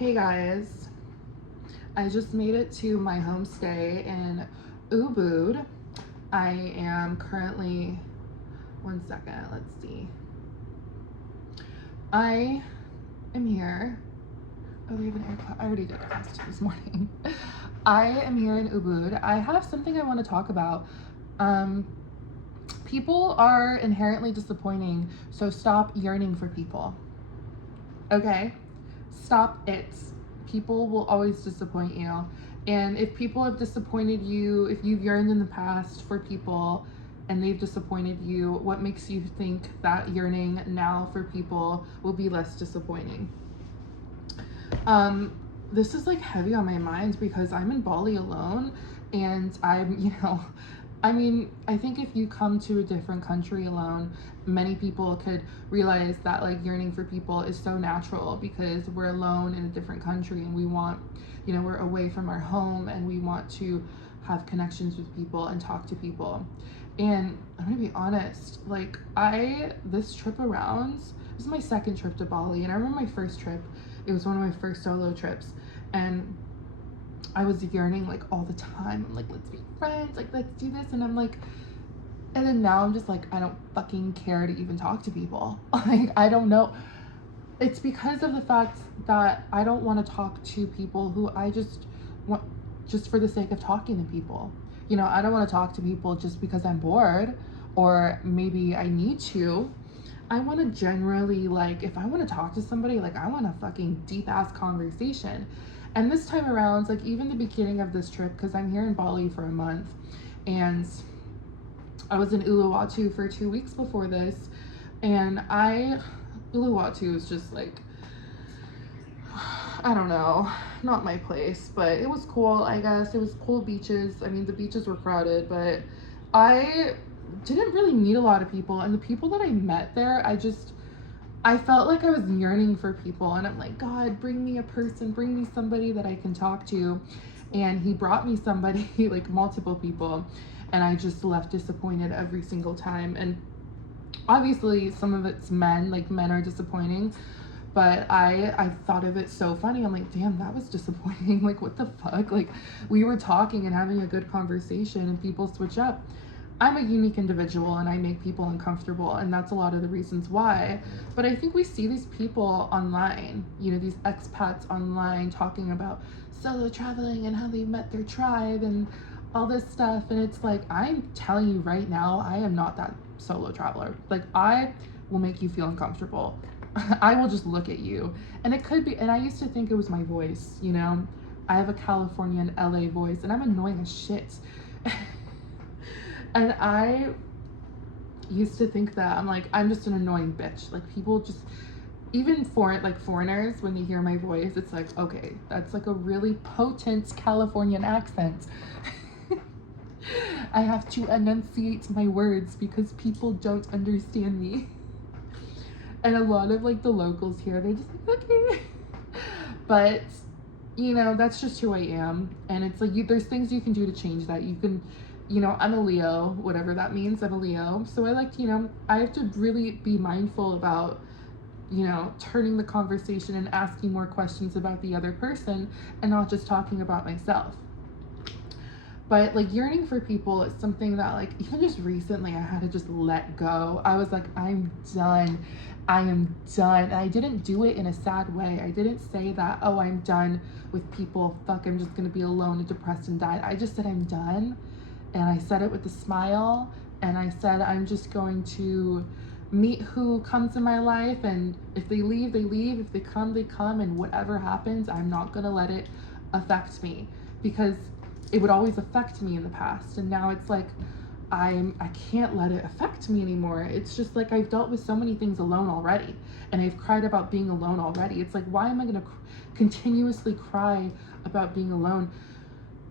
Hey guys, I just made it to my homestay in Ubud. I am currently, one second, let's see. I am here. Oh, they have an air I already did a test this morning. I am here in Ubud. I have something I want to talk about. People are inherently disappointing, so stop yearning for people. Okay? Stop it. People will always disappoint you. And if people have disappointed you, if you've yearned in the past for people and they've disappointed you, what makes you think that yearning now for people will be less disappointing? This is like heavy on my mind because I'm in Bali alone and I think if you come to a different country alone, many people could realize that like yearning for people is so natural because we're alone in a different country and we want, we're away from our home and we want to have connections with people and talk to people. And I'm gonna be honest, like this trip around, this is my second trip to Bali, and I remember my first trip, it was one of my first solo trips, and I was yearning like all the time. I'm like, let's be friends, like let's do this, and I'm like, and then now I'm just like, I don't fucking care to even talk to people. Like, I don't know. It's because of the fact that I don't want to talk to people who I just want just for the sake of talking to people. I don't want to talk to people just because I'm bored or maybe I need to. I want to generally, like, if I want to talk to somebody, like, I want a fucking deep ass conversation. And this time around, like, even the beginning of this trip, because I'm here in Bali for a month, and I was in Uluwatu for 2 weeks before this, and Uluwatu is just like, I don't know, not my place, but it was cool, I guess. It was cool beaches. I mean, the beaches were crowded, but I didn't really meet a lot of people, and the people that I met there, I felt like I was yearning for people, and I'm like, God, bring me a person, bring me somebody that I can talk to. And he brought me somebody, like multiple people, and I just left disappointed every single time. And obviously some of it's men, like men are disappointing, but I thought of it so funny. I'm like, damn, that was disappointing. Like, what the fuck? Like, we were talking and having a good conversation and people switch up. I'm a unique individual and I make people uncomfortable, and that's a lot of the reasons why. But I think we see these people online, these expats online talking about solo traveling and how they met their tribe and all this stuff. And it's like, I'm telling you right now, I am not that solo traveler. Like, I will make you feel uncomfortable. I will just look at you. And it could be, and I used to think it was my voice, I have a Californian LA voice and I'm annoying as shit. And I used to think that I'm just an annoying bitch. Like, people just, even foreigners, when they hear my voice, it's like, okay, that's like a really potent Californian accent. I have to enunciate my words because people don't understand me. And a lot of the locals here, they're just like, okay. But that's just who I am. And it's like, there's things you can do to change that. You can, I'm a Leo, whatever that means. I'm a Leo. So I have to really be mindful about, turning the conversation and asking more questions about the other person and not just talking about myself. But yearning for people is something that even just recently I had to just let go. I was like, I'm done. I am done. And I didn't do it in a sad way. I didn't say that, oh, I'm done with people. Fuck, I'm just gonna be alone and depressed and die. I just said I'm done. And I said it with a smile. And I said, I'm just going to meet who comes in my life. And if they leave, they leave. If they come, they come. And whatever happens, I'm not gonna let it affect me, because it would always affect me in the past. And now it's like, I can't let it affect me anymore. It's just like, I've dealt with so many things alone already, and I've cried about being alone already. It's like, why am I gonna continuously cry about being alone?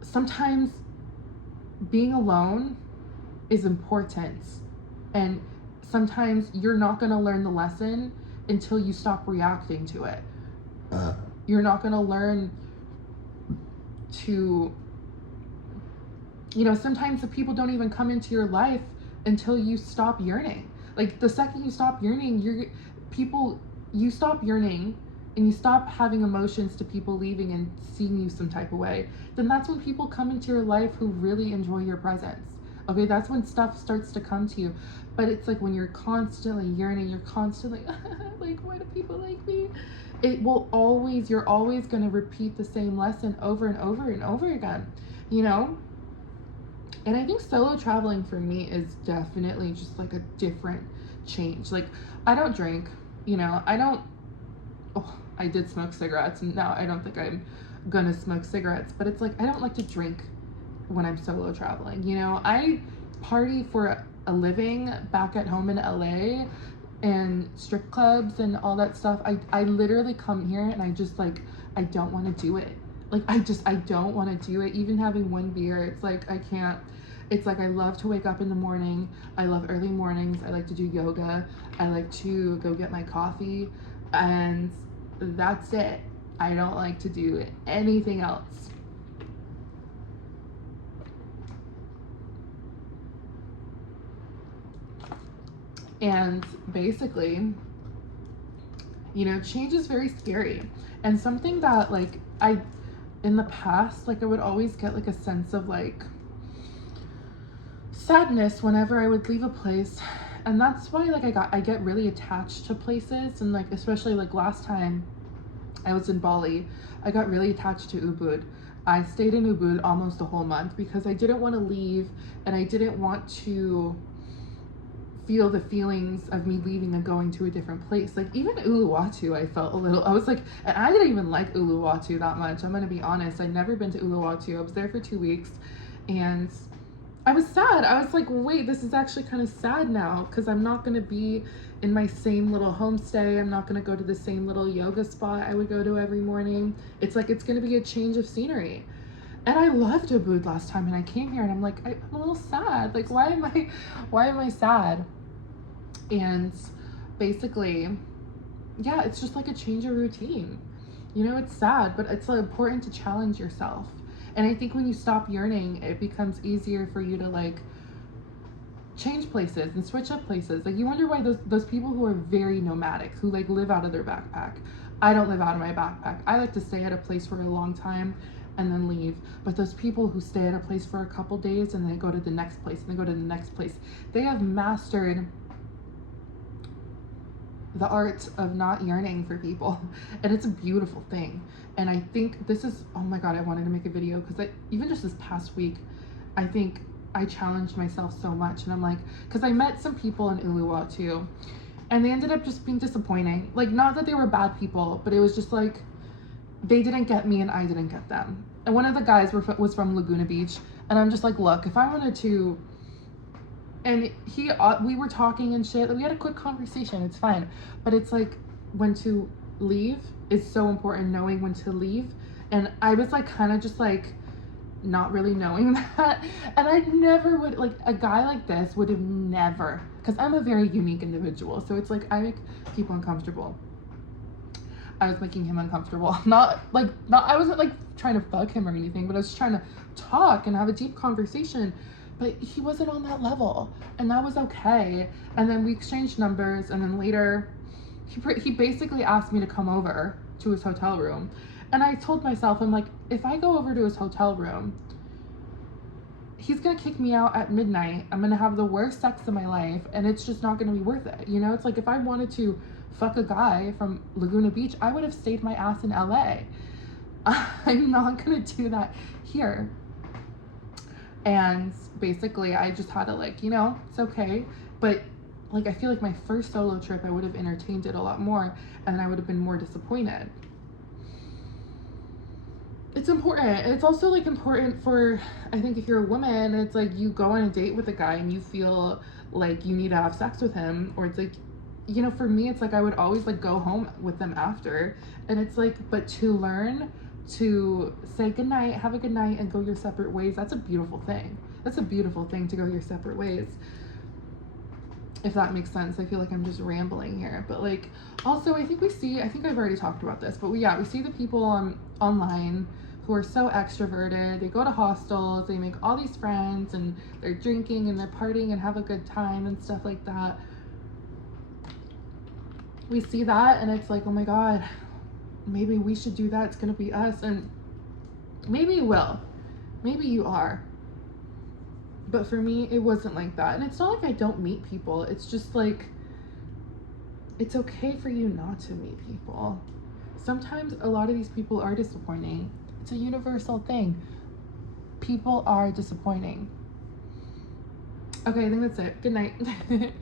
Sometimes being alone is important, and sometimes you're not gonna learn the lesson until you stop reacting to it. You're not gonna learn to, sometimes the people don't even come into your life until you stop yearning. Like, the second you stop yearning, you stop yearning, and you stop having emotions to people leaving and seeing you some type of way, then that's when people come into your life who really enjoy your presence. Okay, that's when stuff starts to come to you. But it's like when you're constantly yearning, you're constantly like, why do people like me? It will always, you're always going to repeat the same lesson over and over and over again, you know? And I think solo traveling for me is definitely just like a different change. Like, I don't drink, you know, I did smoke cigarettes, and now I don't think I'm gonna smoke cigarettes, but it's like, I don't like to drink when I'm solo traveling, you know? I party for a living back at home in LA and strip clubs and all that stuff. I literally come here and I just like, I don't want to do it. Like, I don't want to do it. Even having one beer, it's like, I can't. It's like, I love to wake up in the morning. I love early mornings. I like to do yoga. I like to go get my coffee, and that's it. I don't like to do anything else. And basically, you know, change is very scary. And something that, like, in the past, like, I would always get like a sense of like sadness whenever I would leave a place. And that's why, like, I get really attached to places. And like, especially like last time I was in Bali, I got really attached to Ubud. I stayed in Ubud almost a whole month because I didn't want to leave, and I didn't want to feel the feelings of me leaving and going to a different place. Like, even Uluwatu, I was like, and I didn't even like Uluwatu that much. I'm gonna be honest. I'd never been to Uluwatu. I was there for 2 weeks, and I was sad. I was like, wait, this is actually kind of sad now, because I'm not gonna be in my same little homestay. I'm not gonna go to the same little yoga spot I would go to every morning. It's like, it's gonna be a change of scenery. And I loved Ubud last time, and I came here and I'm like, I'm a little sad. Like, why am I sad? And basically, yeah, it's just like a change of routine. You know, it's sad, but it's important to challenge yourself. And I think when you stop yearning, it becomes easier for you to like change places and switch up places. Like, you wonder why those people who are very nomadic, who like live out of their backpack. I don't live out of my backpack. I like to stay at a place for a long time and then leave. But those people who stay at a place for a couple days and they go to the next place and they go to the next place, they have mastered the art of not yearning for people. And it's a beautiful thing. And I think this is, oh my God, I wanted to make a video because even just this past week, I think I challenged myself so much. And I'm like, because I met some people in Uluwatu and they ended up just being disappointing. Like, not that they were bad people, but it was just like, they didn't get me and I didn't get them. And one of the guys was from Laguna Beach. And I'm just like, look, if I wanted to, and we were talking and shit. We had a quick conversation. It's fine. But it's like, when to leave is so important, knowing when to leave. And I was like, kind of just like, not really knowing that. And I never would, like, a guy like this would have never, because I'm a very unique individual. So it's like, I make people uncomfortable. I was making him uncomfortable. I wasn't like trying to fuck him or anything, but I was just trying to talk and have a deep conversation. But he wasn't on that level, and that was okay. And then we exchanged numbers, and then later he basically asked me to come over to his hotel room. And I told myself, I'm like, if I go over to his hotel room, he's gonna kick me out at midnight. I'm gonna have the worst sex of my life, and it's just not gonna be worth it. You know, it's like, if I wanted to fuck a guy from Laguna Beach, I would have stayed my ass in LA. I'm not gonna do that here. And basically, I just had to, like, you know, it's okay. But like, I feel like my first solo trip, I would have entertained it a lot more, and I would have been more disappointed. It's important. And it's also like important for, I think, if you're a woman, it's like, you go on a date with a guy and you feel like you need to have sex with him, or it's like, you know, for me, it's like, I would always like go home with them after. And it's like, but to learn to say goodnight, have a good night, and go your separate ways, that's a beautiful thing. That's a beautiful thing, to go your separate ways. If that makes sense. I feel like I'm just rambling here. But like, also, I think I've already talked about this, but we see the people online who are so extroverted. They go to hostels, they make all these friends, and they're drinking and they're partying and have a good time and stuff like that. We see that, and it's like, oh my God, maybe we should do that. It's going to be us. And maybe you will. Maybe you are. But for me, it wasn't like that. And it's not like I don't meet people. It's just like, it's okay for you not to meet people. Sometimes a lot of these people are disappointing. It's a universal thing. People are disappointing. Okay, I think that's it. Good night.